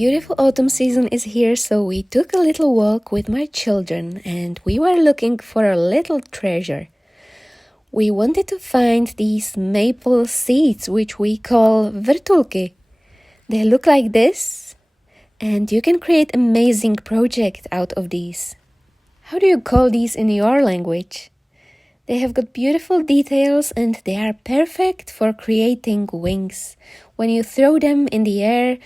beautiful autumn season is here, so we took a little walk with my children and we were looking for a little treasure. We wanted to find these maple seeds, which we call vertulki. They look like this, and you can create amazing project out of these. How do you call these in your language? They have got beautiful details and they are perfect for creating wings. When you throw them in the air,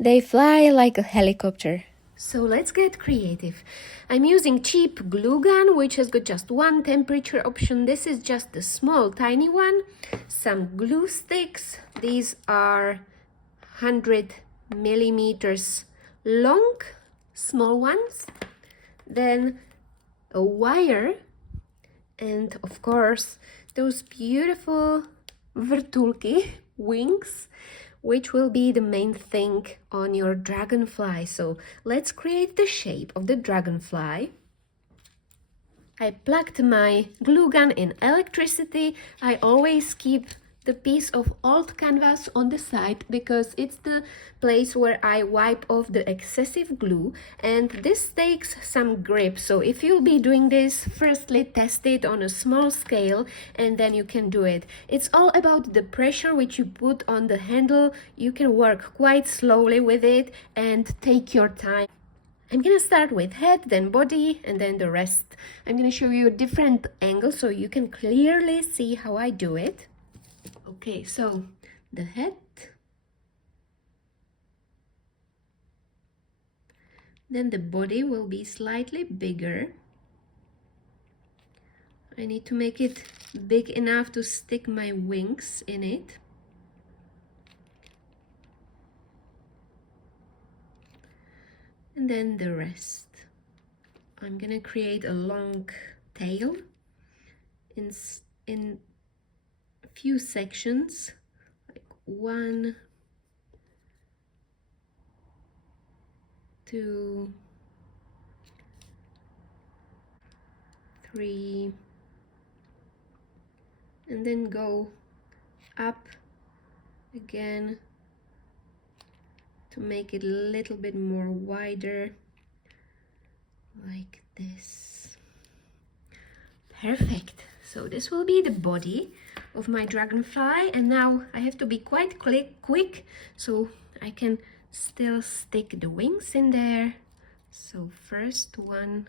they fly like a helicopter. So let's get creative. I'm using cheap glue gun, which has got just one temperature option. This is just the small, tiny one. Some glue sticks. These are 100 millimeters long, small ones. Then a wire. And of course, those beautiful vertulki wings, which will be the main thing on your dragonfly. So let's create the shape of the dragonfly. I plugged my glue gun in electricity. I always keep the piece of old canvas on the side because it's the place where I wipe off the excessive glue, and this takes some grip. So if you'll be doing this, firstly test it on a small scale and then you can do it. It's all about the pressure which you put on the handle. You can work quite slowly with it and take your time. I'm gonna start with head, then body, and then the rest. I'm gonna show you different angles so you can clearly see how I do it. Okay, so the head, then the body will be slightly bigger. I need to make it big enough to stick my wings in it. And then the rest. I'm gonna create a long tail in a few sections, like 1, 2, 3, and then go up again to make it a little bit more wider, like this. Perfect. So this will be the body of my dragonfly, and now I have to be quite quick so I can still stick the wings in there. So first one,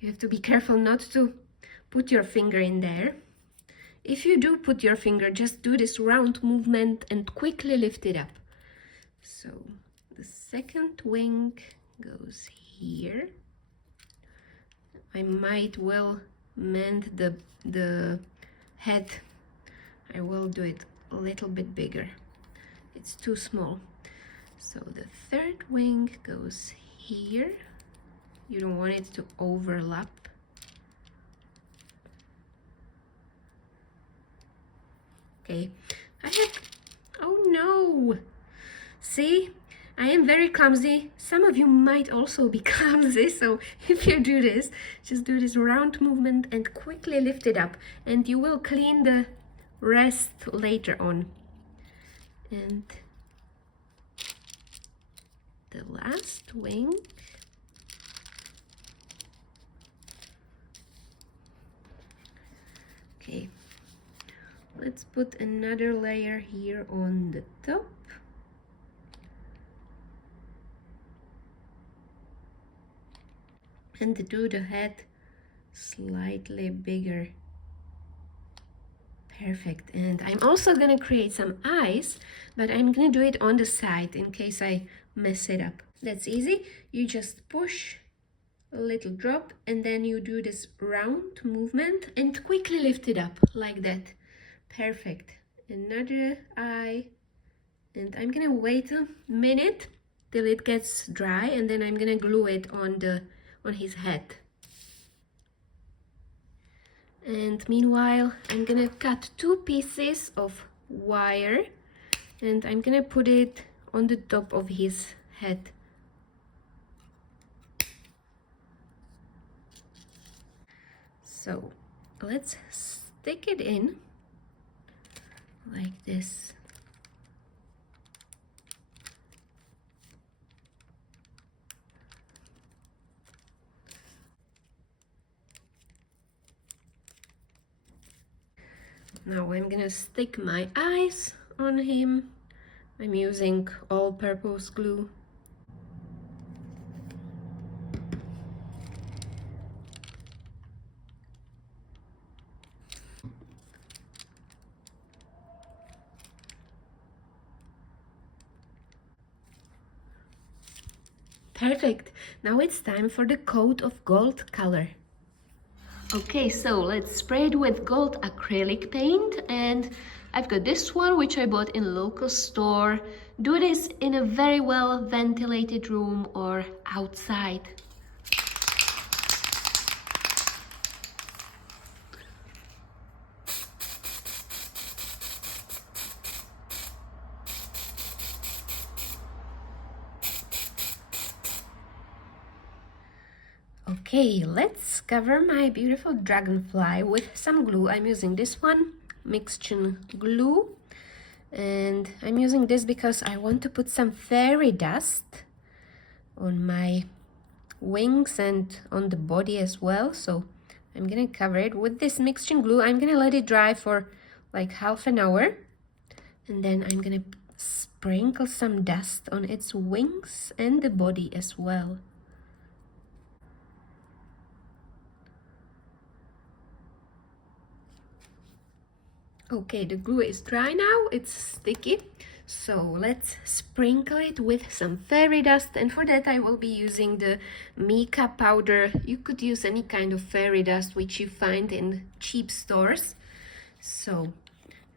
you have to be careful not to put your finger in there. If you do put your finger, just do this round movement and quickly lift it up. So the second wing goes here. I might well mend the head. I will do it a little bit bigger. It's too small. So the third wing goes here. You don't want it to overlap. Okay, oh no! See, I am very clumsy. Some of you might also be clumsy, so if you do this, just do this round movement and quickly lift it up, and you will clean the rest later on. And the last wing. Okay, let's put another layer here on the top. And do the head slightly bigger. Perfect. And I'm also gonna create some eyes, but I'm gonna do it on the side in case I mess it up. That's easy. You just push a little drop and then you do this round movement and quickly lift it up like that. Perfect. Another eye. And I'm gonna wait a minute till it gets dry, and then I'm gonna glue it on his head. And meanwhile, I'm gonna cut 2 pieces of wire and I'm gonna put it on the top of his head. So let's stick it in like this. Now I'm gonna stick my eyes on him. I'm using all-purpose glue. Perfect. Now it's time for the coat of gold color. Okay, so let's spray it with gold acrylic paint, and I've got this one which I bought in a local store. Do this in a very well ventilated room or outside. Okay, let's cover my beautiful dragonfly with some glue. I'm using this one, mixture glue, and I'm using this because I want to put some fairy dust on my wings and on the body as well. So I'm gonna cover it with this mixture glue. I'm gonna let it dry for like half an hour, and then I'm gonna sprinkle some dust on its wings and the body as well. Okay, the glue is dry now, it's sticky. So let's sprinkle it with some fairy dust, and for that I will be using the mica powder. You could use any kind of fairy dust which you find in cheap stores. So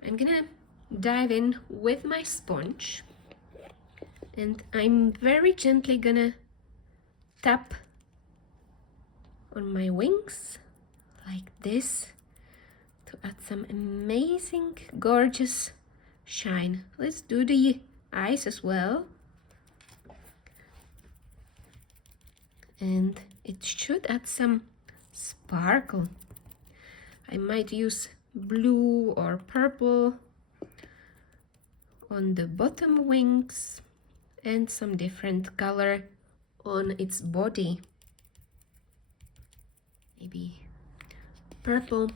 I'm gonna dive in with my sponge, and I'm very gently gonna tap on my wings like this to add some amazing, gorgeous shine. Let's do the eyes as well. And it should add some sparkle. I might use blue or purple on the bottom wings and some different color on its body. Maybe purple.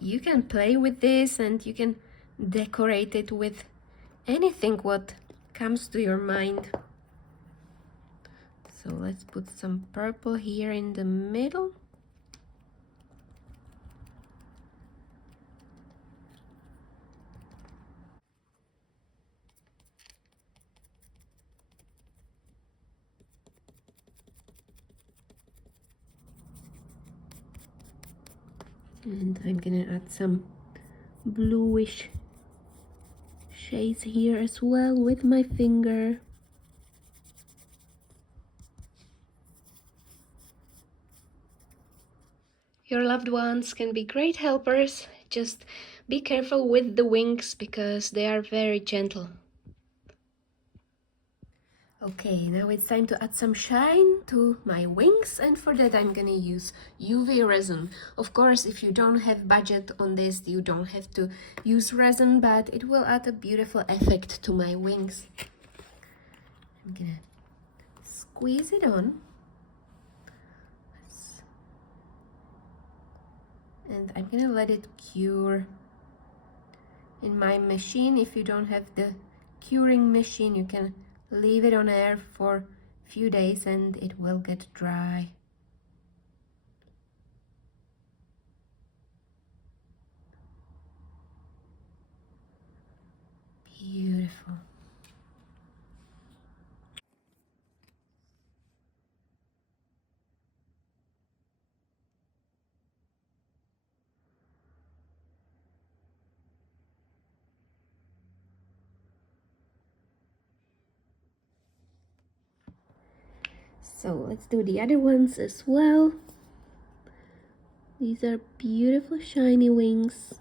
You can play with this and you can decorate it with anything what comes to your mind. So let's put some purple here in the middle. And I'm gonna add some bluish shades here as well with my finger. Your loved ones can be great helpers. Just be careful with the wings because they are very gentle. Okay, now it's time to add some shine to my wings, and for that I'm gonna use UV resin. Of course, if you don't have budget on this, you don't have to use resin, but it will add a beautiful effect to my wings. I'm gonna squeeze it on. And I'm gonna let it cure in my machine. If you don't have the curing machine, you can leave it on air for a few days and it will get dry. Beautiful. So let's do the other ones as well. These are beautiful shiny wings,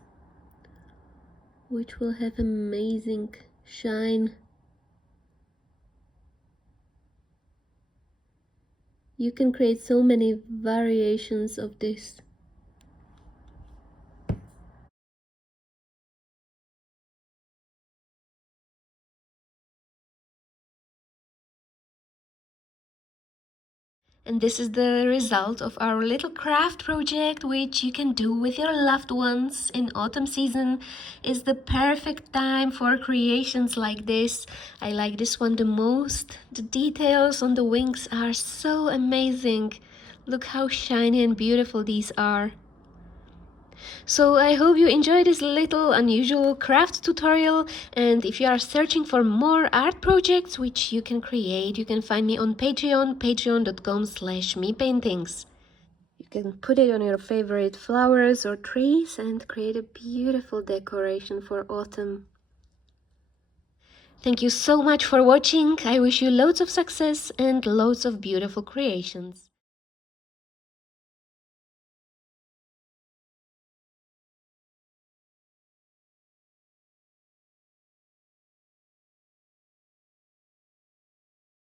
which will have amazing shine. You can create so many variations of this. And this is the result of our little craft project, which you can do with your loved ones. In autumn season is the perfect time for creations like this. I like this one the most. The details on the wings are so amazing. Look how shiny and beautiful these are. So I hope you enjoyed this little unusual craft tutorial, and if you are searching for more art projects which you can create, you can find me on Patreon, patreon.com/mepaintings. You can put it on your favorite flowers or trees and create a beautiful decoration for autumn. Thank you so much for watching. I wish you loads of success and loads of beautiful creations.